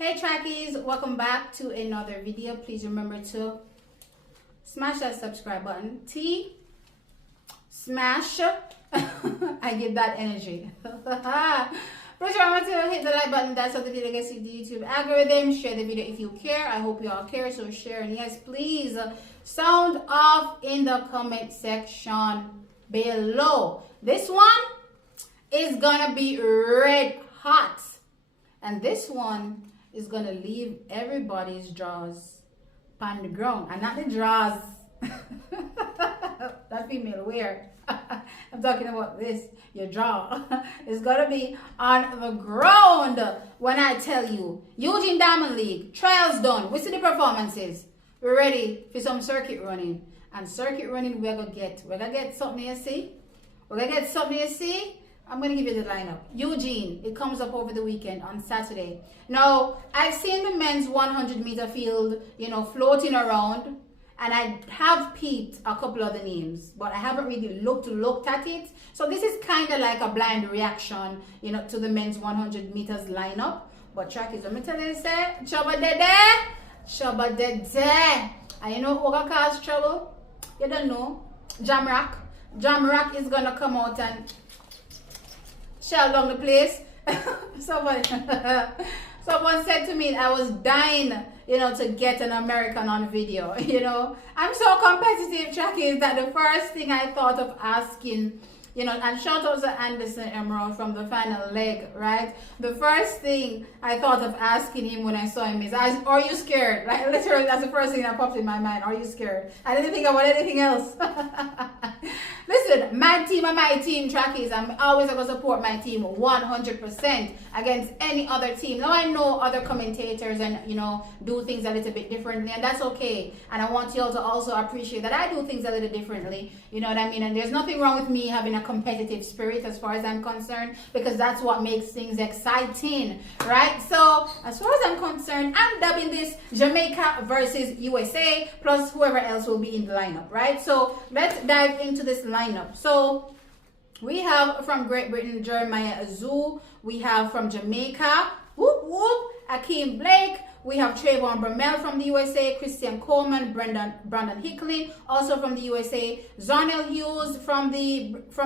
Hey trackies, welcome back to another video. Please remember to smash that subscribe button. Smash. I give that energy. First, remember to hit the like button. That's how the video gets to the YouTube algorithm. Share the video if you care. I hope you all care, so share. And yes, please sound off in the comment section below. This one is gonna be red hot, and this one is gonna leave everybody's jaws on the ground, and not the jaws that female wear. I'm talking about this, your jaw is gonna be on the ground when I tell you Eugene Diamond League trials done. We see the performances. We're ready for some circuit running, and circuit running we're gonna get something you see. We're gonna get something you see. I'm going to give you the lineup. Eugene, it comes up over the weekend on Saturday. Now, I've seen the men's 100-meter field, floating around, and I have peeped a couple of the names, but I haven't really looked at it. So this is kind of like a blind reaction, to the men's 100 meters lineup. But trackies, let me tell you, say, Chubba Dede. And you know who gonna cause trouble? You don't know. Jamrock. Jamrock is going to come out and shell down the place. Someone said to me I was dying, to get an American on video. I'm so competitive, Jackie, that the first thing I thought of asking, and shout out to Anderson Emerald from the final leg, right? The first thing I thought of asking him when I saw him is, are you scared? Like, literally, that's the first thing that popped in my mind. Are you scared? I didn't think about anything else. Listen, my team and my team, trackies, I'm always going to support my team 100% against any other team. Now, I know other commentators and, do things a little bit differently, and that's okay. And I want you all to also appreciate that I do things a little differently. You know what I mean? And there's nothing wrong with me having a competitive spirit as far as I'm concerned, because that's what makes things exciting, right? So, as far as I'm concerned, I'm dubbing this Jamaica versus USA, plus whoever else will be in the lineup, right? So, let's dive into this lineup. So we have from Great Britain Jeremiah Azu. We have from Jamaica, whoop whoop, Akeem Blake. We have Trayvon Bromell from the USA, Christian Coleman, Brandon Hickling, also from the USA, Zarnell Hughes from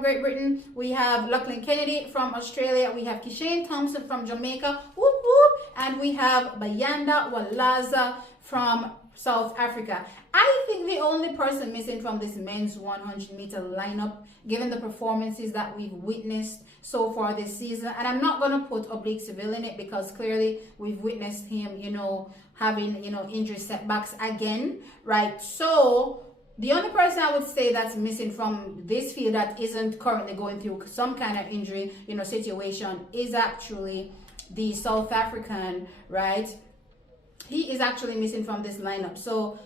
Great Britain. We have Lachlan Kennedy from Australia. We have Kishane Thompson from Jamaica, whoop whoop, and we have Bayanda Walaza from South Africa. I think the only person missing from this men's 100-meter lineup, given the performances that we've witnessed so far this season, and I'm not going to put Oblique Seville in it because clearly we've witnessed him, having, injury setbacks again, right? So the only person I would say that's missing from this field that isn't currently going through some kind of injury, situation is actually the South African, right? He is actually missing from this lineup. So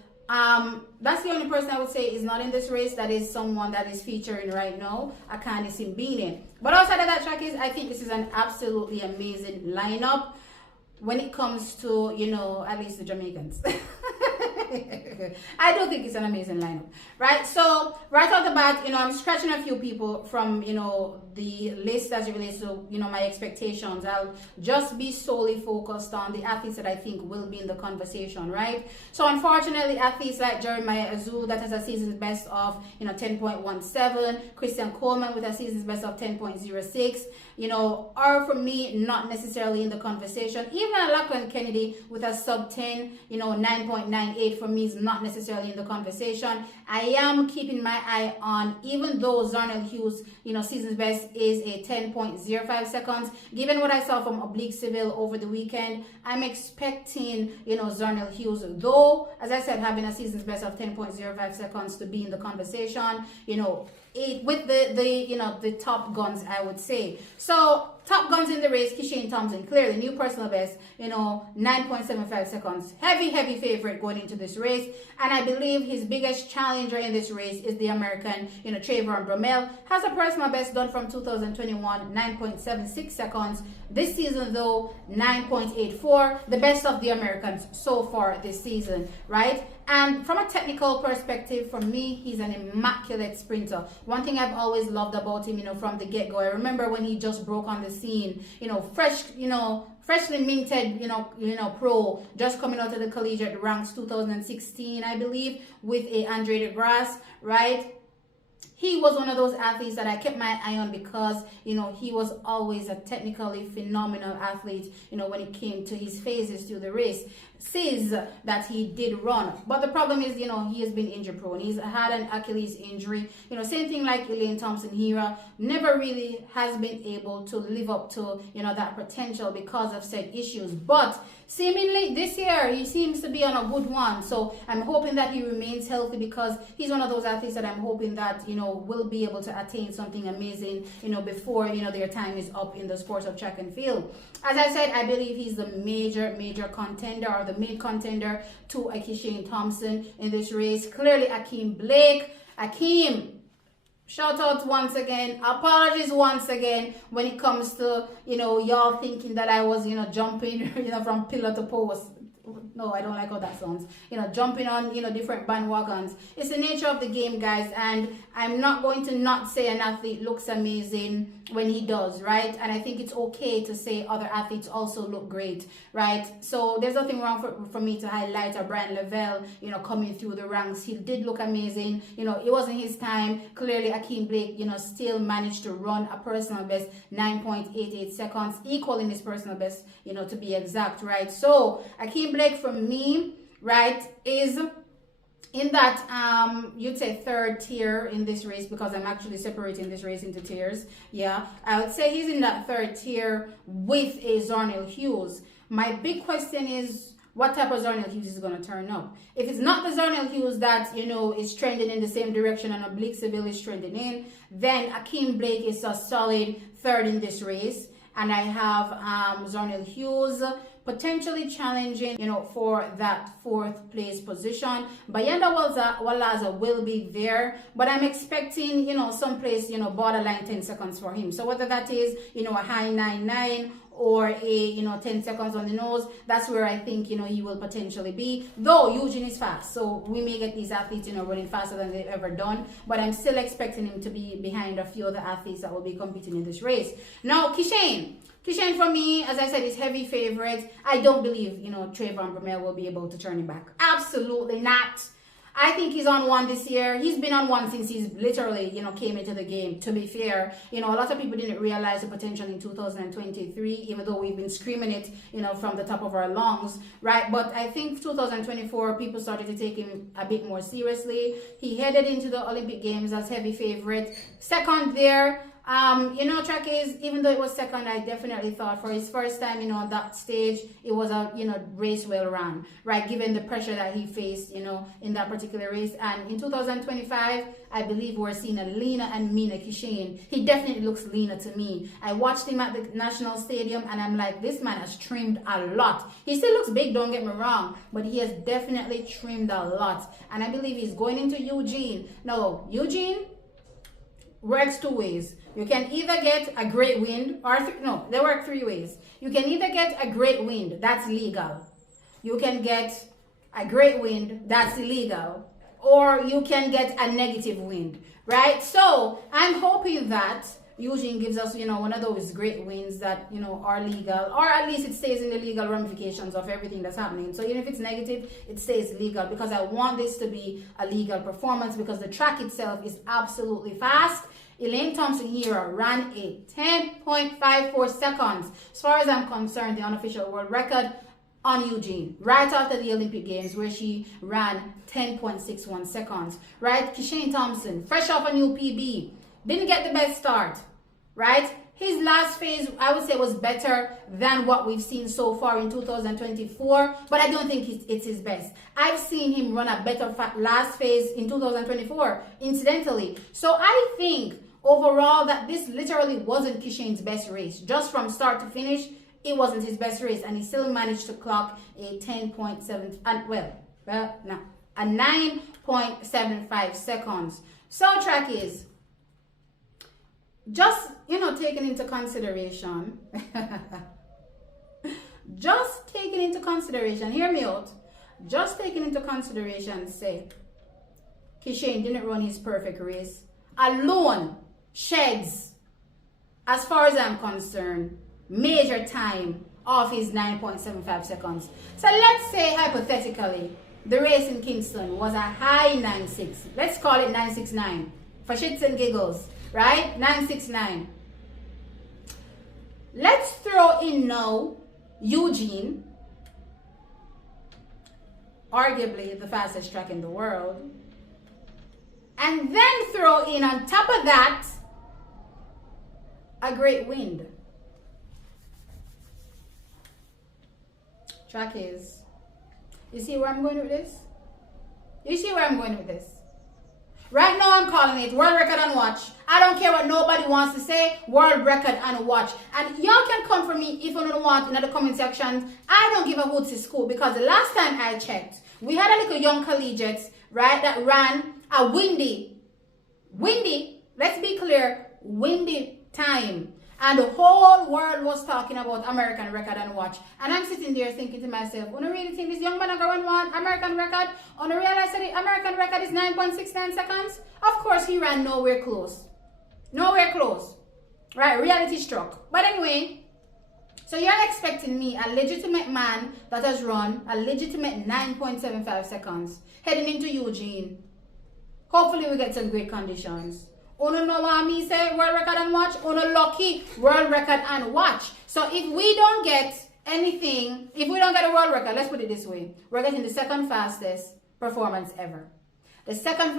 that's the only person I would say is not in this race. That is someone that is featuring right now, Akani Simbine. But outside of that, trackies, I think this is an absolutely amazing lineup when it comes to, at least the Jamaicans. I do think it's an amazing lineup, right? So right off the bat, I'm scratching a few people from, the list as it relates to, my expectations. I'll just be solely focused on the athletes that I think will be in the conversation, right? So unfortunately, athletes like Jeremiah Azu, that has a season's best of, 10.17, Christian Coleman with a season's best of 10.06, are for me not necessarily in the conversation. Even Lachlan Kennedy with a sub 10, 9.98 for me is not necessarily in the conversation. I am keeping my eye on, even though Zarnell Hughes, season's best is a 10.05 seconds. Given what I saw from Oblique Seville over the weekend, I'm expecting, Zarnell Hughes, though, as I said, having a season's best of 10.05 seconds to be in the conversation, with the top guns, I would say. So top guns in the race, Kishane Thompson, clearly new personal best, 9.75 seconds. Heavy favorite going into this race. And I believe his biggest challenger in this race is the American, Trayvon Bromell. Has a personal best done from 2021, 9.76 seconds. This season, though, 9.84. The best of the Americans so far this season, right? And from a technical perspective, for me, he's an immaculate sprinter. One thing I've always loved about him, from the get-go, I remember when he just broke on the scene, fresh, freshly minted, pro, just coming out of the collegiate ranks 2016, I believe, with a Andre DeGrasse, right? He was one of those athletes that I kept my eye on because, he was always a technically phenomenal athlete, when it came to his phases through the race. Says that he did run. But the problem is, he has been injury prone. He's had an Achilles injury. Same thing like Elaine Thompson-Herah, never really has been able to live up to, that potential because of said issues. But seemingly this year, he seems to be on a good one. So I'm hoping that he remains healthy because he's one of those athletes that I'm hoping that, will be able to attain something amazing, before, their time is up in the sports of track and field. As I said, I believe he's the major contender, or the main contender to a Kishane Thompson in this race. Clearly, Akeem Blake. Akeem, shout out once again. Apologies once again when it comes to, y'all thinking that I was, jumping, from pillar to post. No, I don't like how that sounds. Jumping on, different bandwagons. It's the nature of the game, guys. And I'm not going to not say an athlete looks amazing when he does, right? And I think it's okay to say other athletes also look great, right? So there's nothing wrong for me to highlight a Brian Lavelle, coming through the ranks. He did look amazing. It wasn't his time. Clearly, Akeem Blake, still managed to run a personal best 9.88 seconds, equaling his personal best, to be exact, right? So Akeem Blake, for me, right, is in that you'd say third tier in this race, because I'm actually separating this race into tiers. Yeah, I would say he's in that third tier with a Zarnell Hughes. My big question is, what type of Zarnell Hughes is going to turn up? If it's not the Zarnell Hughes that, is trending in the same direction and Oblique Seville is trending in, then Akeem Blake is a solid third in this race. And I have Zarnell Hughes potentially challenging, for that fourth place position. Bayanda Walaza will be there, but I'm expecting, someplace, borderline 10 seconds for him. So whether that is, a high 9.9 or a 10 seconds on the nose, that's where I think he will potentially be. Though Eugene is fast, so we may get these athletes running faster than they've ever done, but I'm still expecting him to be behind a few other athletes that will be competing in this race. Now Kishane for me, as I said, is heavy favorite. I don't believe Trayvon Bromell will be able to turn him back. Absolutely not. I think he's on one this year. He's been on one since he's literally, came into the game. To be fair, a lot of people didn't realize the potential in 2023, even though we've been screaming it, from the top of our lungs, right? But I think 2024, people started to take him a bit more seriously. He headed into the Olympic Games as heavy favorite. Second there. Track is, even though it was second, I definitely thought for his first time, on that stage, it was a, race well run, right? Given the pressure that he faced, in that particular race. And in 2025, I believe we're seeing a leaner and meaner Kishane. He definitely looks leaner to me. I watched him at the National Stadium and I'm like, this man has trimmed a lot. He still looks big, don't get me wrong, but he has definitely trimmed a lot. And I believe he's going into Eugene. Now, Eugene works two ways. You can either get a great wind, or they work three ways. You can either get a great wind, that's legal. You can get a great wind, that's illegal. Or you can get a negative wind, right? So I'm hoping that Eugene gives us, one of those great winds that, are legal, or at least it stays in the legal ramifications of everything that's happening. So even if it's negative, it stays legal, because I want this to be a legal performance, because the track itself is absolutely fast. Elaine Thompson-Herah ran a 10.54 seconds. As far as I'm concerned, the unofficial world record on Eugene, right after the Olympic Games, where she ran 10.61 seconds, right? Kishane Thompson, fresh off a new PB, didn't get the best start, right? His last phase, I would say, was better than what we've seen so far in 2024, but I don't think it's his best. I've seen him run a better last phase in 2024, incidentally. So I think overall that this literally wasn't Kishane's best race. Just from start to finish, it wasn't his best race, and he still managed to clock a 10.7, a 9.75 seconds. So track is just, taken into consideration, hear me out, just taking into consideration, say, Kishane didn't run his perfect race, alone sheds, as far as I'm concerned, major time of his 9.75 seconds. So let's say hypothetically, the race in Kingston was a high 9.6. Let's call it 9.69 for shits and giggles, right? 9.69. Let's throw in now Eugene, arguably the fastest track in the world, and then throw in on top of that a great wind. Track is, you see where I'm going with this? You see where I'm going with this? Right now I'm calling it world record on watch. I don't care what nobody wants to say, world record on watch. And y'all can come for me if you don't want in the comment section. I don't give a hoot's school, because the last time I checked, we had a little young collegiate, right, that ran a windy, let's be clear, windy time. And the whole world was talking about American record and watch. And I'm sitting there thinking to myself, I don't really think this young man is going to want American record. I don't realize that the American record is 9.69 seconds. Of course, he ran nowhere close. Nowhere close. Right, reality struck. But anyway, so you're expecting me, a legitimate man that has run a legitimate 9.75 seconds, heading into Eugene. Hopefully we get some great conditions. Uno know what me say, world record and watch. Uno lucky, world record and watch. So if we don't get anything, if we don't get a world record, let's put it this way, we're getting the second fastest performance ever. The second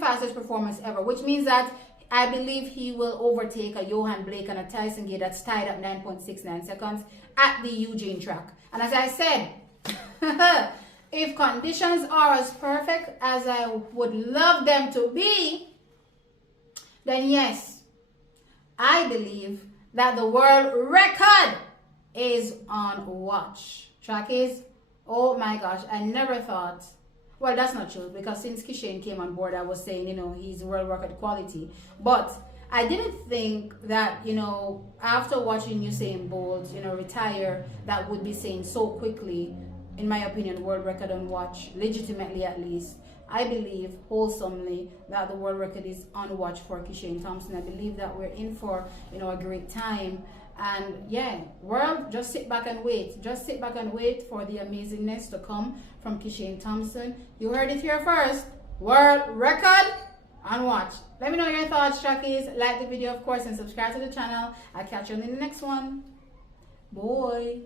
fastest performance ever, which means that I believe he will overtake a Johan Blake and a Tyson Gay that's tied up 9.69 seconds at the Eugene track. And as I said, if conditions are as perfect as I would love them to be, then yes, I believe that the world record is on watch. Track is, oh my gosh, I never thought, well, that's not true, because since Kishane came on board, I was saying, you know, he's world record quality. But I didn't think that, you know, after watching Usain Bolt, you know, retire, that would be saying so quickly, in my opinion, world record on watch, legitimately at least. I believe wholesomely that the world record is on watch for Kishane Thompson. I believe that we're in for, you know, a great time. And yeah, world, just sit back and wait. Just sit back and wait for the amazingness to come from Kishane Thompson. You heard it here first. World record on watch. Let me know your thoughts, Trackies. Like the video, of course, and subscribe to the channel. I'll catch you in the next one. Bye.